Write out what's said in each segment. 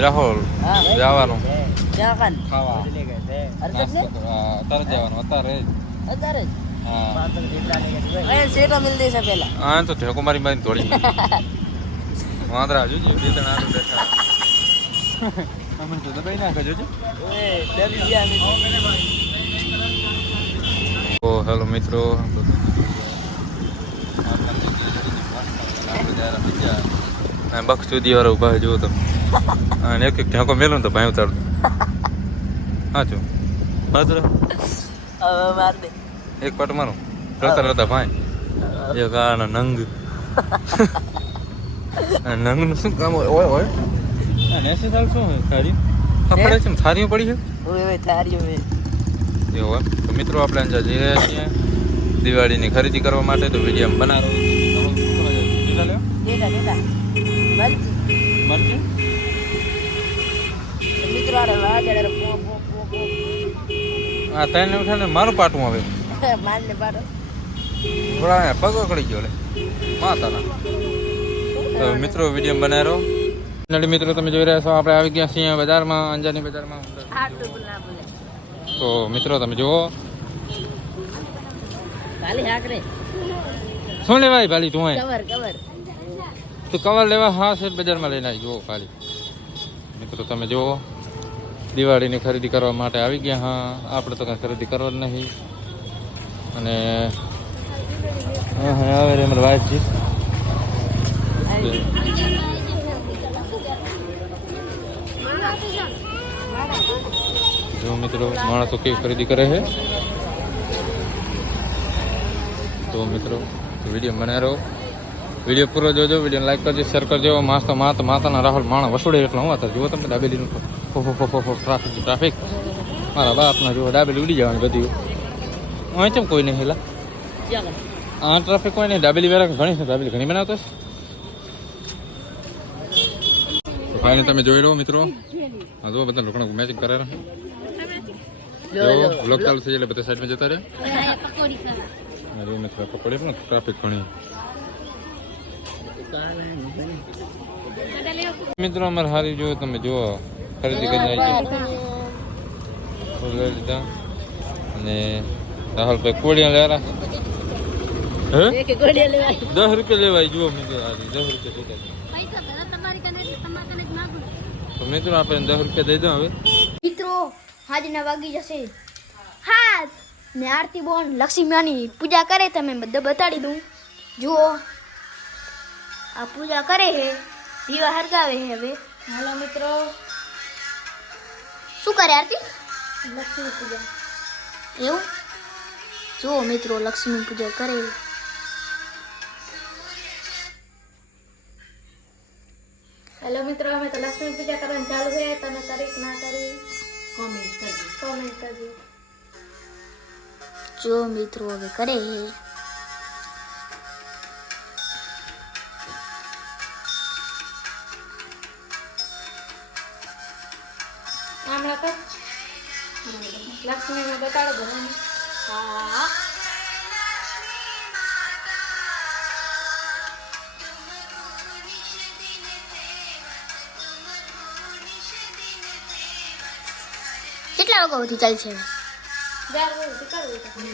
રાહુલ જવાનું. ખાવા. જવાનું અત્યારે અત્યારે હા. તો ઠેકો મારી મારી દોડી વાંદરા જોજો બે ત્રણ આલુ બેઠા તો દબાઈ નાખે જોજો. અમે તો. હેલો મિત્રો. બક્ષ સુધી વાળા ઊભા જુઓ તમે. અને એક એક ઢાંકો મેલો ને તો ભાઈ ઉતાર. હા જો. બહાદુર હવે માર દે. એક પાટ મારો. રડતા રડતા ભાઈ. એક આ નંગ. નંગ નંગનું શું કામ હોય? હોય ઓય આ નેસે સાલ શું હોય? થારી પકડે છે ને થારીઓ પડી છે? ઓય ઓય તારી હવે એવું તો મિત્રો આપણે અંજા જઈ રહ્યા છીએ દિવાળીની ખરીદી કરવા માટે. તો વીડિયો બનાવો. ડેટા ડેટા પો પો પો પો. આ તને ઉઠાને મારું પાટું આવે. માર ને થોડા પગ કળી ગયો લે. માતાના તો મિત્રો વીડિયો બનાવી રહ્યો નડી મિત્રો તમે જોઈ રહ્યા છો આપણે આવી ગયા છીએ બજારમાં અંજાની બજારમાં. તો ના મિત્રો તમે જુઓ. શું લેવાય ભાલી તું કવર કવર. તું કવર લેવા હા છે બજારમાં લઈને આવી જુઓ ખાલી મિત્રો તમે જુઓ. દિવાળીની ખરીદી કરવા માટે આવી ગયા, હા, આપણે તો કાંઈ ખરીદી કરવા જ નહીં. અને, હા હા, આવે રે મારા વાતચીત. જો મિત્રો, માણસો કેવી ખરીદી કરે છે? તો મિત્રો, વીડિયો મને રહો વીડિયો પૂરો જોજો વીડિયો લાઈક કરજો શેર કરજો. માસ તો માત, માતાના રાહુલ માણસ વસુડે એટલે હું હતા જુઓ તમે દાબેલીનું ટ્રાફિક ટ્રાફિક મારા બાપના જો ડાબેલી ઉડી જવાની બધી. અહીં કેમ કોઈ નહીં હેલા? આ ટ્રાફિક કોઈ નહીં. ડાબેલી વેરા ઘણી છે. ડાબેલી ઘણી બનાવતો છે. ભાઈને તમે જોઈ લો મિત્રો. હા જો બધા લોકો મેચિંગ કરે બ્લોક ચાલુ થઈ જાય એટલે બધા સાઈડમાં જતા રહે. અરે મિત્રો પકડે પણ ટ્રાફિક ઘણી. મિત્રો અમારે હારી જો તમે જુઓ. ખરીદી કરી આવી તો લઈ લીધા. અને રાહુલભાઈ કોડિયા લેરા હે? દસ રૂપિયા લેવાય જુઓ મિત્રો હારી દસ રૂપિયા તો મિત્રો આપણે દસ રૂપિયા દઈ દો હવે. મિત્રો હાજના વાગી જશે. હા ને આરતી બોન લક્ષ્મીમાની પૂજા કરે તમે બધા બતાડી દઉં. જુઓ આ પૂજા કરે છે દીવા હરગાવે છે હવે. હાલો મિત્રો શું કરે આરતી? લક્ષ્મી પૂજા. એવું? જુઓ મિત્રો લક્ષ્મી પૂજા કરે હેલો મિત્રો અમે તો લક્ષ્મી પૂજા કરવાનું ચાલુ છે. તમે કરી કે ના કરી કોમેન્ટ કરજો. કોમેન્ટ કરજો જો મિત્રો હવે કરે હમણાં કર લક્ષ્મી ને બતાડો ભગવાન હા. કેટલા વાગ્યા સુધી ચાલશે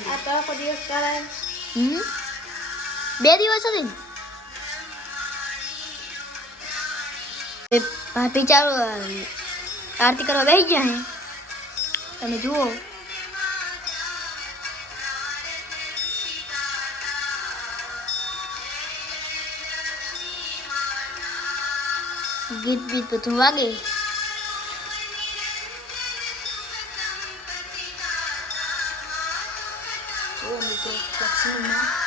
આ તો આખો દિવસ કરાય હમ? બે દિવસ સુધી એ ભાભી ચાલો આરતી કરવા બેસી ગયા હે? તમે જુઓ. ગીત બીત બધું વાગે? that's so લક્ષ્મીમાં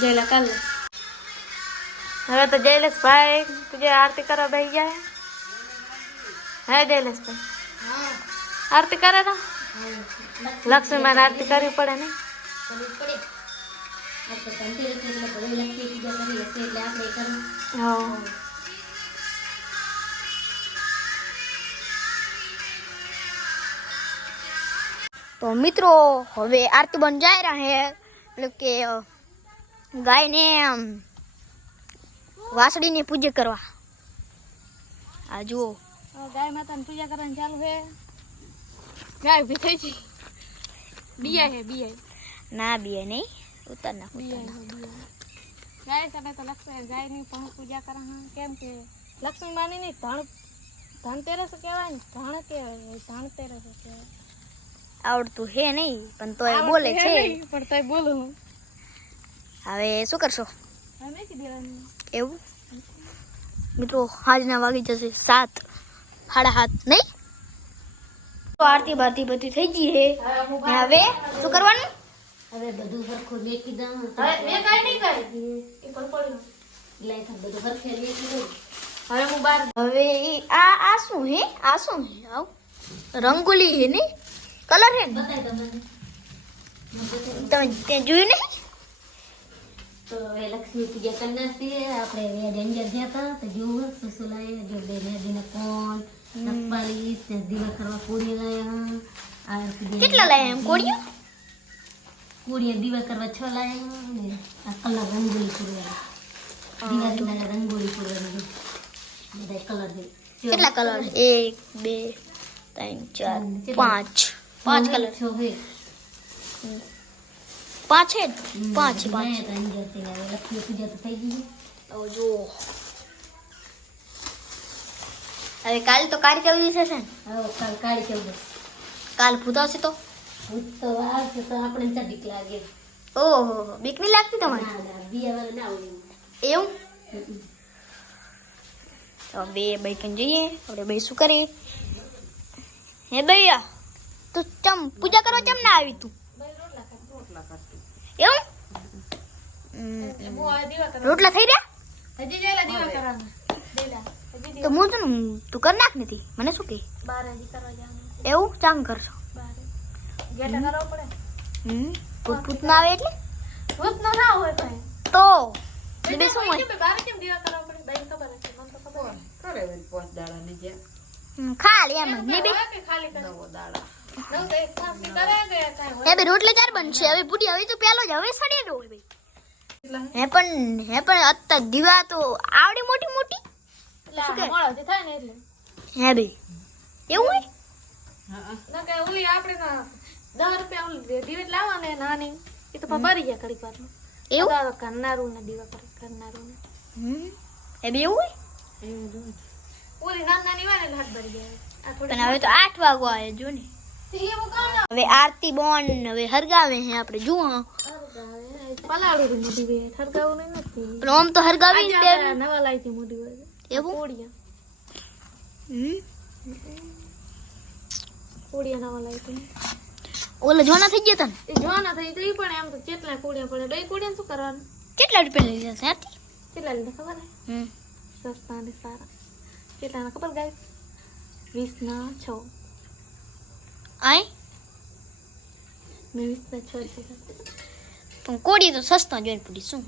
જયલા કાલ હવે તો જયલેશ ભાઈ તુજે આરતી કરવા બેસી ગયા હે? જયલેશ ભાઈ? આરતી કરે તો? લક્ષ્મી માં આરતી કરવી પડે નહીં હા. તો મિત્રો હવે આરતી બન જાય રહ્યા હે મતલબ કે અ, ગાયને વાસળીની પૂજા કરવા. આ જુઓ. ગાય માતાની પૂજા કરવાની ચાલુ છે. ગાય ઊભી થઈ ગઈ. બિયા હે બિયા ના બે નહીં. ઉતાર નાખ ગાય તમે તો લક્ષ્મી ગાયની પણ પૂજા કરે કેમ કે લક્ષ્મી માની નહીં ધણ ધનતેરસ કહેવાય ને ધણ કહેવાય ધનતેરસ કહેવાય. આવડતું હે નહીં પણ તોય બોલે છે પણ તોય બોલું હવે શું કરશો? એવું? મિત્રો હાજના વાગી જશે સાત સાડા સાત નહીં? તો આરતી બારતી બધી થઈ ગઈ હે હવે શું કરવાનું? હવે બધું સરખું મેકી દઉં. હવે મેં કઈ નહીં કરી એ પડ્યું. એટલે બધું સરખે મેકી દઉં. હવે હું બાર હવે આ આ શું હે? આ શું હે? આવ. રંગોલી હે ને કલર હે બતાય તમને. તમે તે જોયું નહીં? તો હવે લક્ષ્મી પૂજા કરી નાખીએ. આપણે હવે ડેન્જર ગયા હતા તો જુઓ સુસુ લાયા જો બે મેદીના કોણ નપાલી તે દીવા કરવા કોળી લાયા આ પૂજા કેટલા લાયા એમ? કોડિયું કોળીએ દીવા કરવા છ લાયા ને આ કલર રંગોળી પૂરવાની. દિવાળીના રંગોળી પૂરવાની. બધા કલર દે. જો, કેટલા કલર? એક બે ત્રણ ચાર પાંચ. પાંચ કલર. છ હે. પાંચ છે ને? પાંચ છે, પાંચ લાયા હતા અંદરથી હવે લક્ષ્મી પૂજા તો થઈ ગઈ તો જો હવે કાલે તો કાળી ચૌદશ હશે ને હવે કાલ કાળી ચૌદસ કાલ ભૂતાવશે તો ભૂત તો આવશે તો આપણે ચડીક લાગે ઓહો બીક નહીં લાગતી તમારે ના ના બિયા વાળા ના હોય એવું તો બે ભાઈ કન જઈએ આપણે ભાઈ શું કરીએ હે ભૈયા તું ચમ પૂજા કરવા ચમ ના આવી તું રોટલા થઈ રહ્યા? હજી જેલા દીવા કરવાના. તો હું તું તું કર નાખ નથી મને શું કે? બાર હજી કરવા જવાનું એવું? ચામ કરશો. ગેટા કરવો પડે? હમ. ફૂટ ફૂટ ના આવે એટલે? ભૂત નો ના હોય તો? બે શું હોય? બાર કેમ દીવા કરવા પડે? બાઈ ખબર હશે મને તો ખબર નથી. હમ, ખાલી એમ જ. ને બે? ખાલી કરે? નવ હોય? હે બે રોટલા ચાર બનશે. હવે પૂડી હવે તો પેલો જ હવે સડી દો ભાઈ. હે પણ હે પણ અત્યારે દીવા તો આવડી મોટી મોટી. એટલે આ થાય ને એટલે. હે બે એવું હોય? ના કે ઓલી આપણે ના દસ રૂપિયા ઓલી દીવેટ લાવો ને નાની. એ તો ભરી ગયા કડી પર એવું? કરનારું ને દીવા પર કરનારું ને હમ. હે બે એવું હોય? ઓલી નાની નાની વાને ને ભરી ગયા. પણ હવે તો આઠ વાગો આવે જો ને એવું ના. હવે આરતી બોન હવે હરગાવે હે આપણે જુઓ. પલાળું હરગાવું નથી પણ આમ તો હરગાવી નવા લાવી મોટી એવું? કોડિયા. નવા લાવી ઓલા જોના થઈ ગયા તને? એ જોવાના થઈ તો પણ એમ તો કેટલા કોડિયા પડે? બે કોડિયા શું કરવાનું? કેટલા રૂપિયા લઈ જશે આરતી કેટલા લીધા ખબર હે? હમ. સસ્તા ને સારા. કેટલાના ખબર ગાય વીસ ના છ. આય મેં વીસ ના છ પણ કોડી તો સસ્તા જોઈને પડી શું